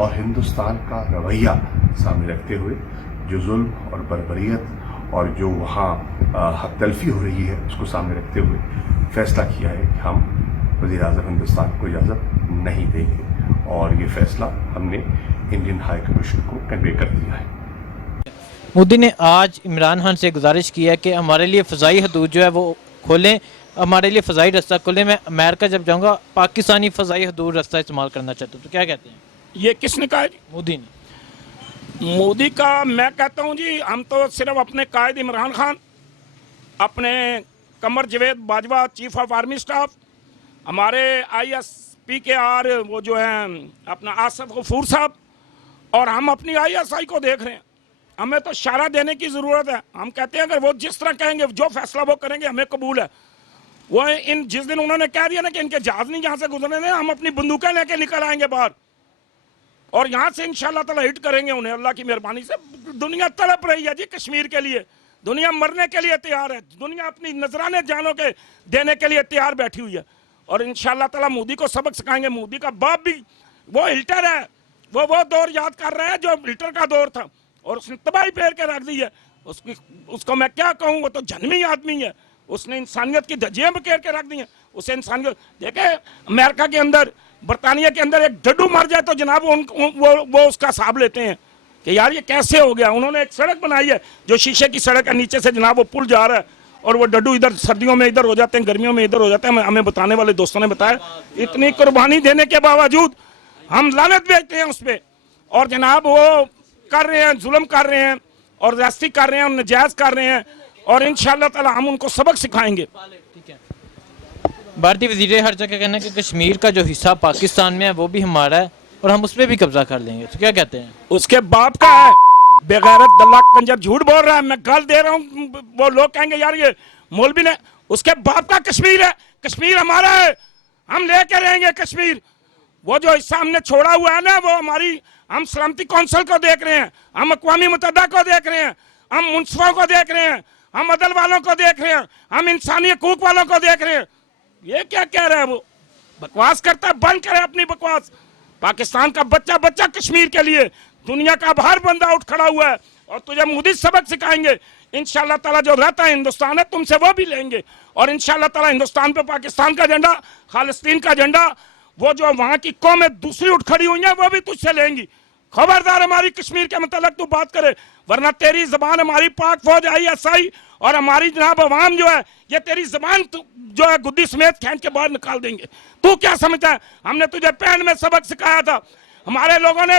اور ہندوستان کا رویہ سامنے رکھتے ہوئے جو ظلم اور بربریت اور جو وہاں حق تلفی ہو رہی ہے اس کو سامنے رکھتے ہوئے فیصلہ کیا ہے کہ ہم وزیر اعظم ہندوستان کو اجازت نہیں دیں گے، اور یہ فیصلہ ہم نے انڈین ہائی کمیشن کو کنوے کر دیا ہے۔ مودی نے آج عمران خان سے گزارش کی ہے کہ ہمارے لیے فضائی حدود جو ہے وہ کھولیں، ہمارے لیے فضائی رستہ کھولیں۔ میں امریکہ جب جاؤں گا پاکستانی فضائی حدود رستہ استعمال کرنا چاہتا ہوں، تو کیا کہتے ہیں؟ یہ کس نے کہا؟ مودی نے۔ مودی کا میں کہتا ہوں جی، ہم تو صرف اپنے قائد عمران خان، اپنے Qamar Javed Bajwa chief of army staff, ہمارے آئی ایس پی کے آر وہ جو ہیں اپنا آصف غفور صاحب، اور ہم اپنی آئی ایس آئی کو دیکھ رہے ہیں۔ ہمیں تو اشارہ دینے کی ضرورت ہے۔ ہم کہتے ہیں اگر وہ جس طرح کہیں گے، جو فیصلہ وہ کریں گے ہمیں قبول ہے۔ وہ جس دن انہوں نے کہہ دیا نا کہ ان کے جہاز نہیں یہاں سے گزرنے دیں، ہم اپنی بندوقیں لے کے نکل آئیں گے باہر، اور یہاں سے انشاءاللہ تعالی ہٹ کریں گے انہیں۔ اللہ کی مہربانی سے دنیا تڑپ رہی ہے جی کشمیر کے لیے، دنیا مرنے کے لیے تیار ہے، دنیا اپنی نذرانے جانوں کے دینے کے لیے تیار بیٹھی ہوئی ہے، اور انشاءاللہ تعالی مودی کو سبق سکھائیں گے۔ مودی کا باپ بھی وہ ہلٹر ہے، وہ دور یاد کر رہے ہیں جو ہلٹر کا دور تھا، اور اس نے تباہی پھیر کے رکھ دی ہے۔ اس کو میں کیا کہوں، وہ تو جہنمی آدمی ہے، اس نے انسانیت کی دھجیاں بکھیر کے رکھ دی ہیں۔ اسے انسانیت دیکھیں، امریکہ کے اندر، برطانیہ کے اندر ایک ڈڈو مر جائے تو جناب وہ اس کا حساب لیتے ہیں کہ یار یہ کیسے ہو گیا۔ انہوں نے ایک سڑک بنائی ہے جو شیشے کی سڑک ہے، نیچے سے جناب وہ پل جا رہا ہے، اور وہ ڈڈو ادھر سردیوں میں ادھر ہو جاتے ہیں، گرمیوں میں ادھر ہو جاتے ہیں۔ ہمیں بتانے والے دوستوں نے بتایا اتنی قربانی دینے کے باوجود ہم لعنت بھیجتے ہیں اس پہ، اور جناب وہ کر رہے ہیں، ظلم کر رہے ہیں، اور زیادتی کر رہے ہیں، اور نجائز کر رہے ہیں، اور انشاءاللہ تعالی ہم ان کو سبق سکھائیں گے۔ بھارتی وزیر خارجہ کا کہنا ہے کہ کشمیر کا جو حصہ پاکستان میں ہے وہ بھی ہمارا ہے، اور ہم اس پہ بھی قبضہ کر لیں گے، تو کیا کہتے ہیں؟ اس کے باپ کا ہے، بغیرت دلہ کنجر جھوٹ بول رہا ہے۔ میں گال دے رہا ہوں، وہ لوگ کہیں گے یار یہ مولوی نے، اس کے باپ کا کشمیر ہے، کشمیر ہمارا ہے، ہم لے کے رہیں گے کشمیر۔ وہ جو حصہ ہم نے چھوڑا ہوا ہے نا، وہ ہماری، ہم سلامتی کونسل کو دیکھ رہے ہیں، ہم اقوام متحدہ کو دیکھ رہے ہیں، ہم منصفوں کو دیکھ رہے ہیں، ہم عدل والوں کو دیکھ رہے ہیں، ہم انسانی حقوق والوں کو دیکھ رہے ہیں۔ یہ کیا کہہ رہا ہے؟ وہ بکواس کرتا ہے، بند کرے اپنی بکواس۔ پاکستان کا بچہ بچہ کشمیر کے لیے، دنیا کا ہر بندہ اٹھ کھڑا ہوا ہے، اور تجھے مودی سبق سکھائیں گے انشاءاللہ تعالیٰ۔ جو رہتا ہے ہندوستان ہے، تم سے وہ بھی لیں گے، اور انشاءاللہ تعالیٰ ہندوستان پہ پاکستان کا جھنڈا، خالصین کا جھنڈا، وہ جو وہاں کی قومیں دوسری اٹھ کھڑی ہوئی ہیں وہ بھی تجھ سے لیں گی۔ خبردار ہماری کشمیر کے متعلق تو بات کرے، ورنہ تیری زبان، ہماری پاک فوج آئی ایس آئی اور ہماری جناب عوام جو ہے، یہ تیری زبان جو ہے گدی سمیت کھینچ کے باہر نکال دیں گے۔ تو کیا سمجھتا ہے؟ ہم نے تجھے پینڈ میں سبق سکھایا تھا، ہمارے لوگوں نے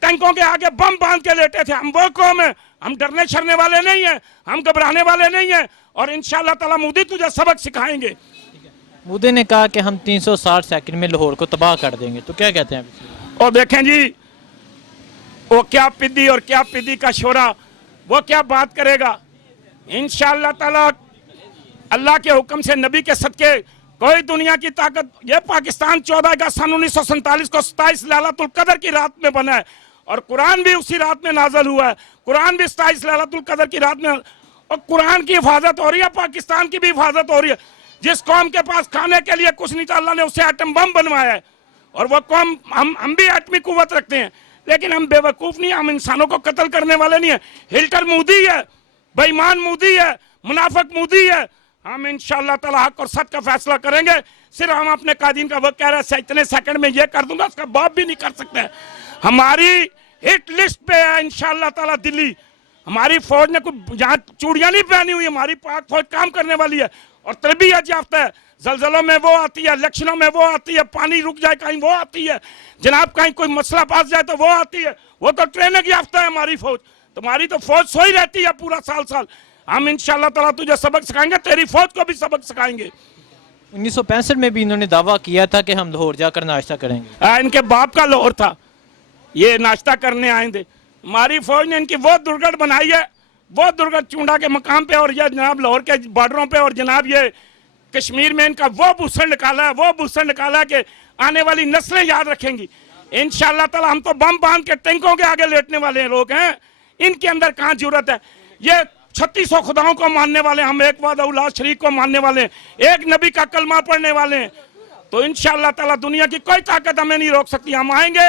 ٹینکوں کے آگے بم باندھ کے لیٹے تھے۔ ہم وہ قوم ہیں، ہم ڈرنے شرنے والے نہیں ہیں، ہم گھبرانے والے نہیں ہیں، اور انشاءاللہ تعالیٰ مودی تجھے سبق سکھائیں گے۔ مودی نے کہا کہ ہم 360 سیکنڈ میں لاہور کو تباہ کر دیں گے، تو کیا کہتے ہیں؟ اور دیکھیں جی، وہ کیا پدی اور کیا پدی کا شورا، وہ کیا بات کرے گا؟ انشاءاللہ تعالیٰ اللہ کے حکم سے، نبی کے صدقے، کوئی دنیا کی طاقت، یہ پاکستان 14 اگست سن 1947 کو 27 لیلۃ القدر کی رات میں بنا ہے، اور قرآن بھی اسی رات میں نازل ہوا ہے۔ قرآن بھی 27 لیلۃ القدر کی رات میں، اور قرآن کی حفاظت ہو رہی ہے، پاکستان کی بھی حفاظت ہو رہی ہے۔ جس قوم کے پاس کھانے کے لیے کچھ نہیں تھا، اللہ نے اسے ایٹم بم بنوایا ہے، اور وہ قوم، ہم بھی ایٹمی قوت رکھتے ہیں، لیکن ہم بے وقوف نہیں ہیں، ہم انسانوں کو قتل کرنے والے نہیں ہیں۔ ہلٹر مودی ہے، بے ایمان مودی ہے، منافق مودی ہے۔ ہم انشاءاللہ تعالیٰ حق اور سچ کا فیصلہ کریں گے۔ صرف ہم اپنے قائدین کا وقت کہہ رہے ہیں اتنے سیکنڈ میں یہ کر دوں گا، اس کا باپ بھی نہیں کر سکتے۔ ہماری ہٹ لسٹ پہ ہے انشاءاللہ تعالیٰ دلی۔ ہماری فوج نے کوئی جہاں چوڑیاں نہیں پہنی ہوئی، ہماری پاک فوج کام کرنے والی ہے اور تربیت یافتہ ہے۔ زلزلوں میں وہ آتی ہے، الیکشنوں میں وہ آتی ہے، پانی رک جائے کہیں وہ آتی ہے، جناب کہیں کوئی مسئلہ پاس جائے تو وہ آتی ہے۔ وہ تو ٹریننگ یافتہ ہے ہماری فوج۔ تمہاری تو فوج سوئی رہتی ہے پورا سال۔ ہم انشاءاللہ تعالیٰ تجھے سبق سکھائیں گے، تیری فوج کو بھی سبق سکھائیں گے۔ 1965 میں بھی انہوں نے دعویٰ کیا تھا کہ ہم لاہور جا کر ناشتہ کریں گے۔ ان کے باپ کا لاہور تھا، یہ ناشتہ کرنے آئیں تھے۔ ہماری فوج نے ان کی وہ درگڑھ بنائی ہے، وہ درگڑھ چونڈا کے مقام پہ، اور یہ جناب لاہور کے بارڈروں پہ، اور جناب یہ کشمیر میں ان کا وہ بھوسڑ نکالا کہ آنے والی نسلیں یاد رکھیں گی انشاءاللہ تعالی۔ ہم تو بم باندھ کے ٹینکوں کے آگے لیٹنے والے لوگ ہیں، ان کے اندر کہاں جرت ہے؟ یہ 3600 خداؤں کو ماننے والے، ہم ایک وحدہ لا شریک کو ماننے والے ہیں، ایک نبی کا کلمہ پڑھنے والے ہیں۔ تو انشاءاللہ تعالی دنیا کی کوئی طاقت ہمیں نہیں روک سکتی۔ ہم آئیں گے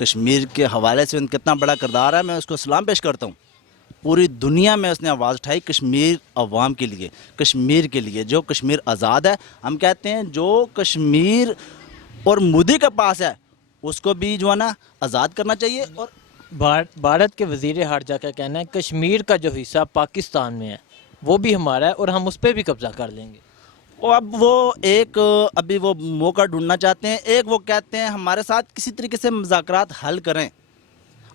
کشمیر کے حوالے سے ان کتنا بڑا کردار ہے، میں اس کو سلام پیش کرتا ہوں. پوری دنیا میں اس نے آواز اٹھائی کشمیر عوام کے لیے، کشمیر کے لیے. جو کشمیر آزاد ہے، ہم کہتے ہیں جو کشمیر اور مودی کے پاس ہے اس کو بھی جو ہے نا آزاد کرنا چاہیے. اور بھارت کے وزیر خارجہ کا کہنا ہے کشمیر کا جو حصہ پاکستان میں ہے وہ بھی ہمارا ہے اور ہم اس پہ بھی قبضہ کر لیں گے. اب وہ ایک ابھی وہ موقع ڈھونڈنا چاہتے ہیں. ایک وہ کہتے ہیں ہمارے ساتھ کسی طریقے سے مذاکرات حل کریں،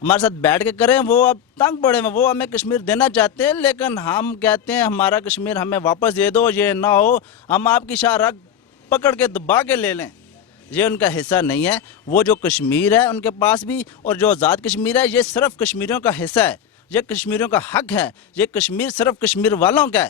ہمارے ساتھ بیٹھ کے کریں. وہ اب تنگ پڑے ہیں، وہ ہمیں کشمیر دینا چاہتے ہیں لیکن ہم کہتے ہیں ہمارا کشمیر ہمیں واپس دے دو. یہ نہ ہو ہم آپ کی شاہ رگ پکڑ کے دبا کے لے لیں. یہ ان کا حصہ نہیں ہے. وہ جو کشمیر ہے ان کے پاس بھی، اور جو آزاد کشمیر ہے یہ صرف کشمیریوں کا حصہ ہے، یہ کشمیریوں کا حق ہے. یہ کشمیر صرف کشمیر والوں کا ہے.